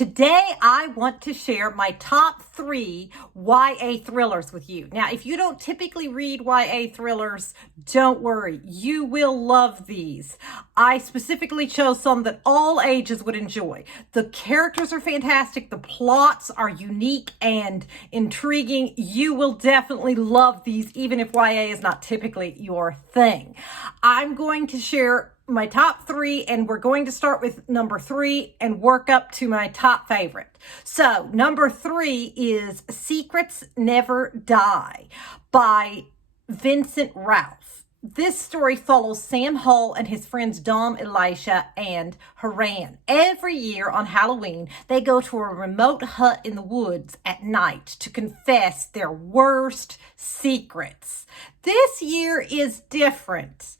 Today, I want to share my top 3 YA thrillers with you. Now, if you don't typically read YA thrillers, don't worry. You will love these. I specifically chose some that all ages would enjoy. The characters are fantastic. The plots are unique and intriguing. You will definitely love these, even if YA is not typically your thing. I'm going to share my top 3, and we're going to start with number 3 and work up to my top favorite. So number 3 is Secrets Never Die by Vincent Ralph. This story follows Sam Hull and his friends Dom, Elisha, and Haran. Every year on Halloween, they go to a remote hut in the woods at night to confess their worst secrets. This year is different,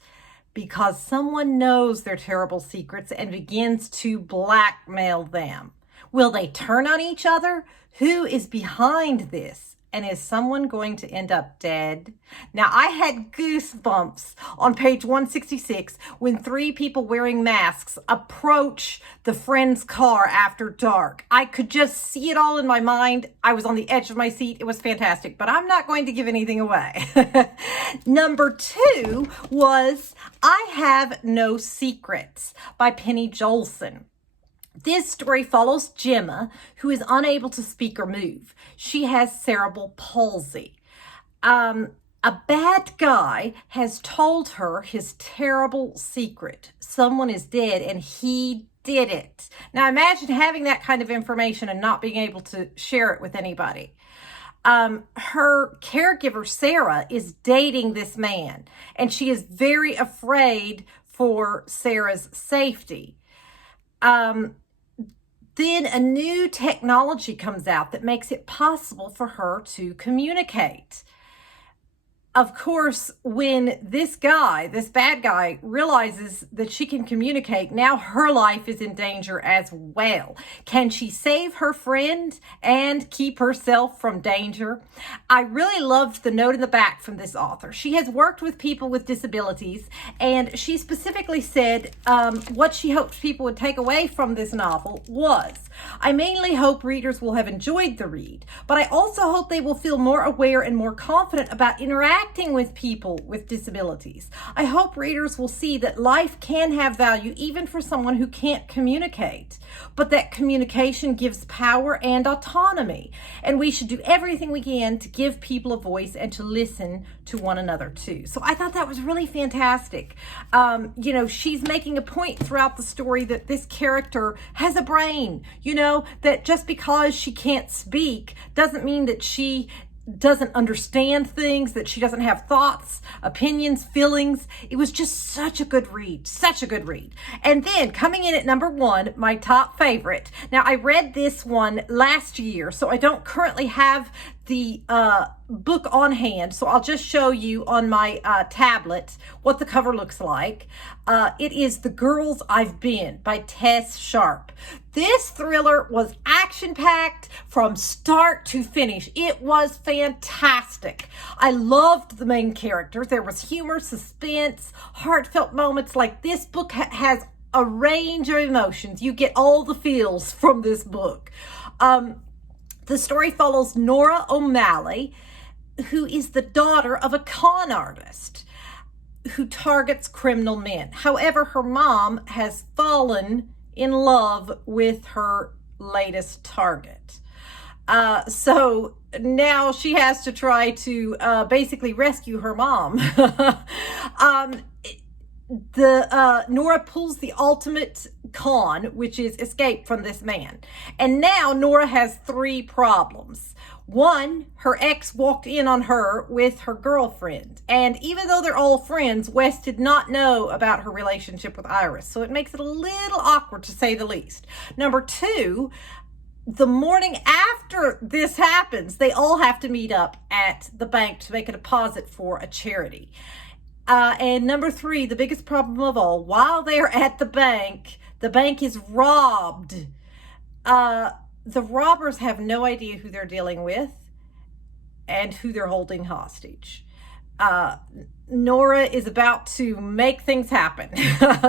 because someone knows their terrible secrets and begins to blackmail them. Will they turn on each other? Who is behind this? And is someone going to end up dead? Now, I had goosebumps on page 166 when 3 people wearing masks approach the friend's car after dark. I could just see it all in my mind. I was on the edge of my seat. It was fantastic, but I'm not going to give anything away. Number 2 was I Have No Secrets by Penny Jolson. This story follows Gemma, who is unable to speak or move. She has cerebral palsy. A bad guy has told her his terrible secret. Someone is dead and he did it. Now imagine having that kind of information and not being able to share it with anybody. Her caregiver, Sarah, is dating this man, and she is very afraid for Sarah's safety. Then a new technology comes out that makes it possible for her to communicate. Of course, when this bad guy, realizes that she can communicate, now her life is in danger as well. Can she save her friend and keep herself from danger? I really loved the note in the back from this author. She has worked with people with disabilities, and she specifically said what she hoped people would take away from this novel was, I mainly hope readers will have enjoyed the read, but I also hope they will feel more aware and more confident about interacting with people with disabilities. I hope readers will see that life can have value even for someone who can't communicate, but that communication gives power and autonomy, and we should do everything we can to give people a voice and to listen to one another too. So I thought that was really fantastic. She's making a point throughout the story that this character has a brain, that just because she can't speak doesn't mean that she doesn't understand things, that she doesn't have thoughts, opinions, feelings. It was just such a good read, such a good read. And then coming in at number 1, my top favorite. Now, I read this one last year, so I don't currently have the book on hand, so I'll just show you on my tablet what the cover looks like. It is The Girls Ive Been by Tess Sharp. This thriller was action-packed from start to finish. It was fantastic. I loved the main characters. There was humor, suspense, heartfelt moments. Like, this book has a range of emotions. You get all the feels from this book. The story follows Nora O'Malley, who is the daughter of a con artist who targets criminal men. However, her mom has fallen in love with her latest target. So now she has to try to basically rescue her mom. Nora pulls the ultimate con, which is escape from this man. And now Nora has 3 problems. 1, her ex walked in on her with her girlfriend. And even though they're all friends, Wes did not know about her relationship with Iris. So it makes it a little awkward, to say the least. Number 2, the morning after this happens, they all have to meet up at the bank to make a deposit for a charity. And number 3, the biggest problem of all, while they are at the bank is robbed. The robbers have no idea who they're dealing with and who they're holding hostage. Nora is about to make things happen,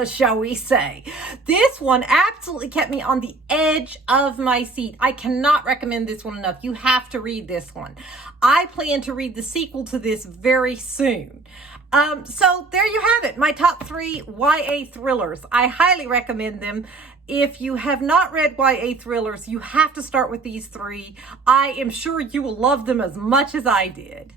shall we say. This one absolutely kept me on the edge of my seat. I cannot recommend this one enough. You have to read this one. I plan to read the sequel to this very soon. So there you have it, my top 3 YA thrillers. I highly recommend them. If you have not read YA thrillers, you have to start with these 3. I am sure you will love them as much as I did.